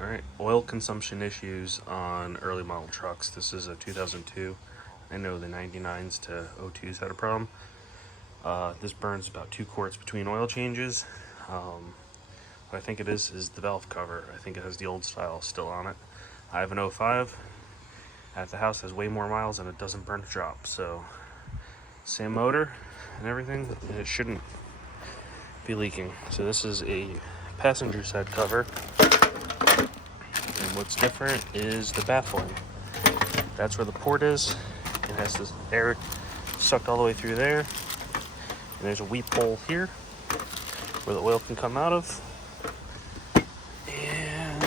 Alright, oil consumption issues on early model trucks. This is a 2002. I know the 99s to 02s had a problem. This burns about 2 quarts between oil changes. What I think it is the valve cover. I think it has the old style still on it. I have an 05. At the house has way more miles and it doesn't burn a drop. So, same motor and everything, and it shouldn't be leaking. So this is a passenger side cover. And what's different is the baffling. That's where the port is. It has this air sucked all the way through there. And there's a weep hole here where the oil can come out of. And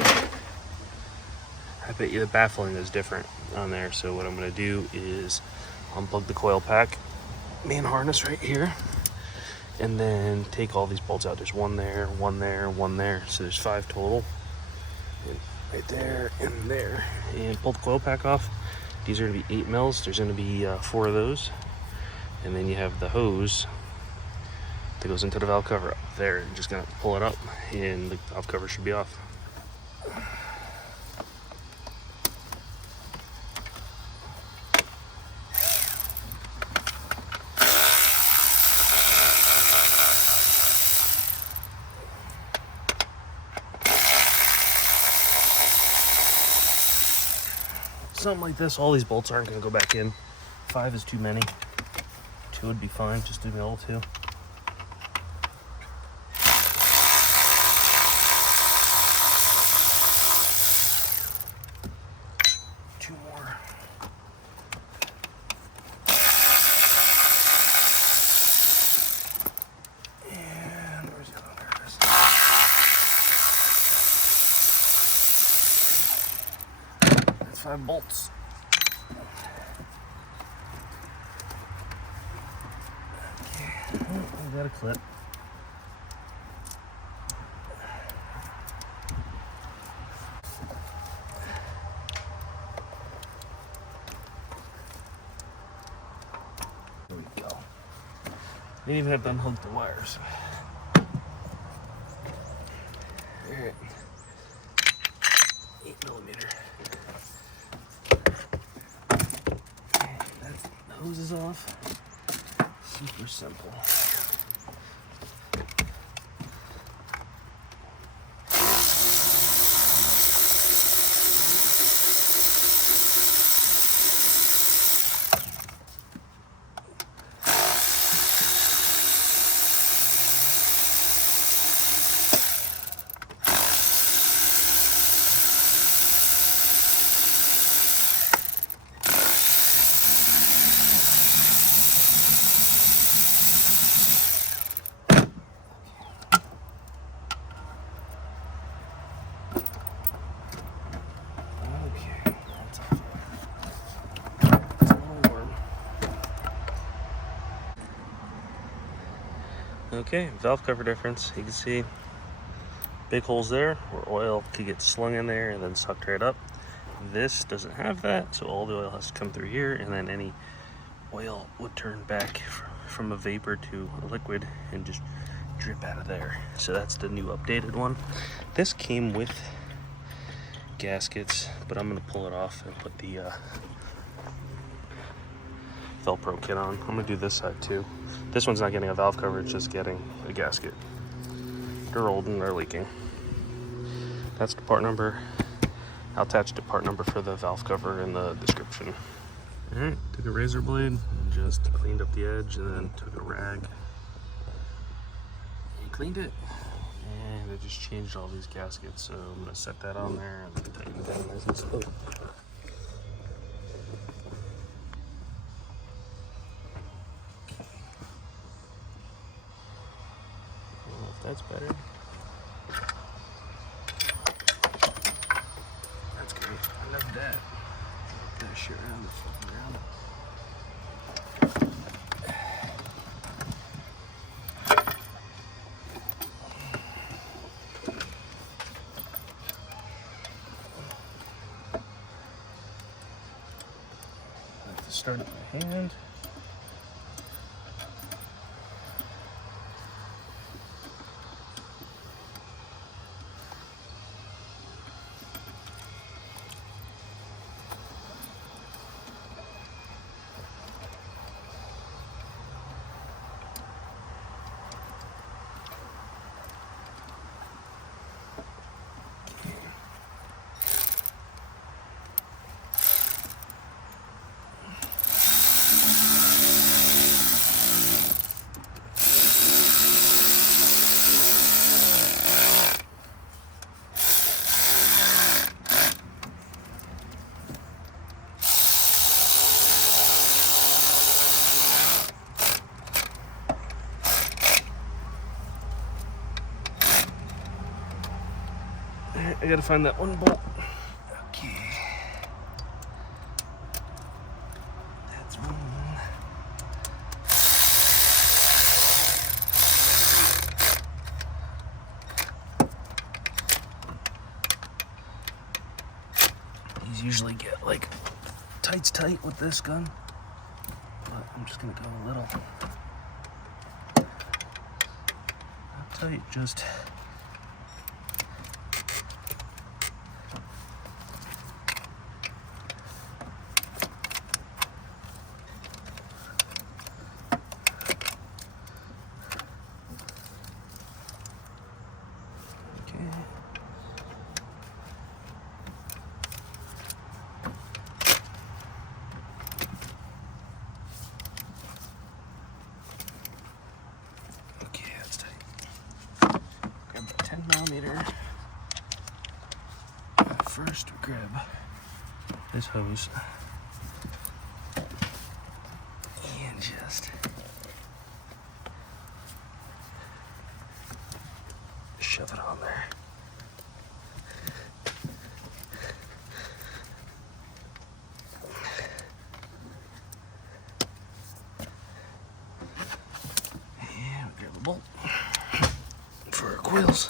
I bet you the baffling is different on there. So what I'm going to do is unplug the coil pack, main harness right here, and then take all these bolts out. There's one there, one there, one there. So there's 5 total. And right there and there. And pull the coil pack off. These are going to be 8 mils. There's going to be 4 of those. And then you have the hose that goes into the valve cover up there. You're just going to pull it up and the valve cover should be off. Something like this, all these bolts aren't going to go back in. 5 is too many. 2 would be fine, just do the old 2. Two more. And where's the other one? There it is. That's 5 bolts. I got a clip. There we go. Didn't even have to unhook the wires. Alright. 8mm. That hose is off. Super simple. Okay, valve cover difference. You can see big holes there where oil could get slung in there and then sucked right up. This doesn't have that, so all the oil has to come through here, and then any oil would turn back from a vapor to a liquid and just drip out of there. So that's the new updated one. This came with gaskets, but I'm going to pull it off and put the Felpro kit on. I'm going to do this side too. This one's not getting a valve cover, it's just getting a gasket. They're old and they're leaking. That's the part number. I'll attach the part number for the valve cover in the description. Alright, took a razor blade and just cleaned up the edge, and then took a rag and cleaned it. And I just changed all these gaskets, so I'm going to set that on there and then tighten it down nice and slow. That's better. That's great. I love that. That shit around the fucking ground. I have to start it by hand. I gotta find that one bolt. Okay. That's one. These usually get like tight with this gun, but I'm just gonna go a little not tight, just first grab this hose and just shove it on there. And we grab a bolt for our coils.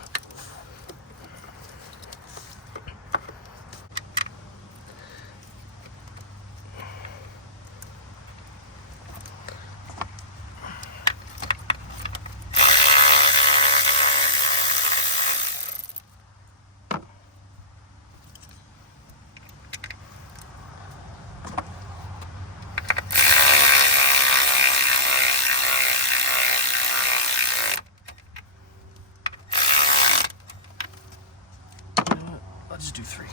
I'll just do three.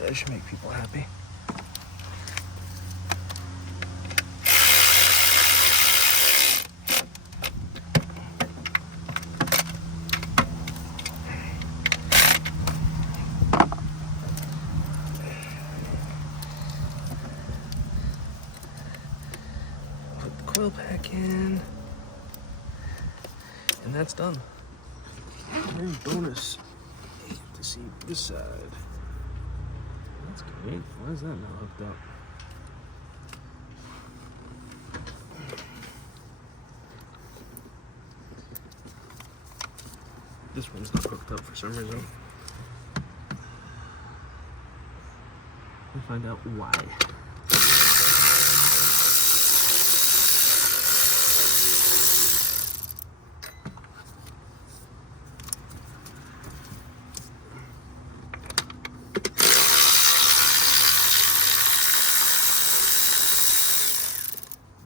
That should make people happy. Put the coil pack in, and that's done. Very bonus to see this side. That's great. Why is that not hooked up? This one's not hooked up for some reason. We'll find out why.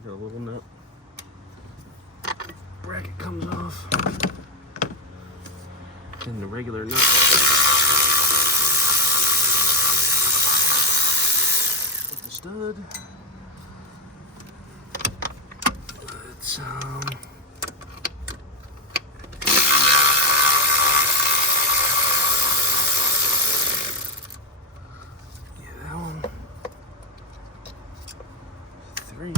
Got a little nut. Bracket comes off. And the regular nut. With the stud. Let's yeah, that one. 3.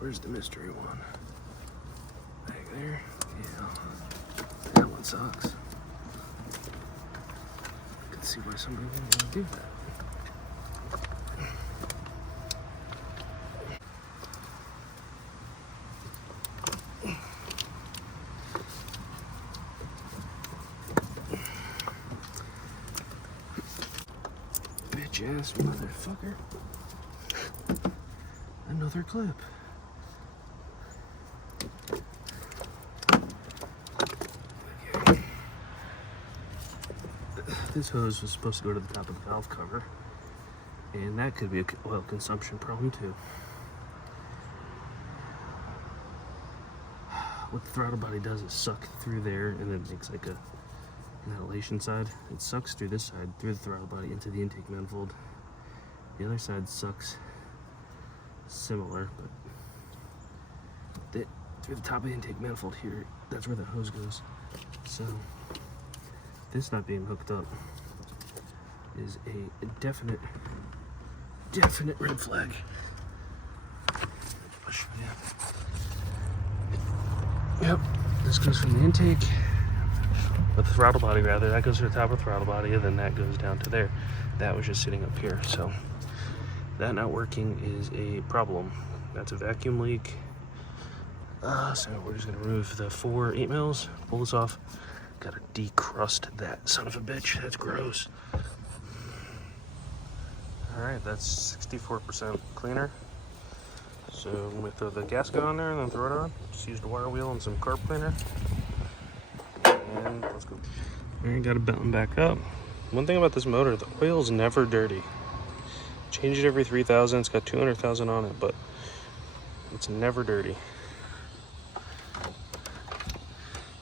Where's the mystery one? Back there? Yeah. That one sucks. I can see why somebody would want to do that. Bitch ass motherfucker. Another clip. This hose was supposed to go to the top of the valve cover, and that could be a oil consumption problem too. What the throttle body does is suck through there, and it makes like a ventilation side. It sucks through this side, through the throttle body, into the intake manifold. The other side sucks similar, but through the top of the intake manifold here, that's where the hose goes. So this not being hooked up is a definite definite red flag. I'll show you. Yep, this goes from the intake, with the throttle body rather. That goes to the top of the throttle body, and then that goes down to there. That was just sitting up here, so that not working is a problem. That's a vacuum leak. So we're just gonna remove the 4 8 mils, pull this off. Gotta decrust that son of a bitch. That's gross. All right, that's 64% cleaner. So I'm gonna throw the gasket on there and then throw it on. Just used a wire wheel and some carb cleaner. And let's go. All right, gotta button back up. One thing about this motor, the oil's never dirty. Change it every 3,000. It's got 200,000 on it, but it's never dirty.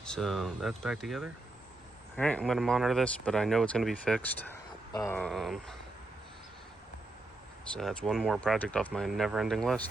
So that's back together. All right, I'm gonna monitor this, but I know it's gonna be fixed. So that's one more project off my never-ending list.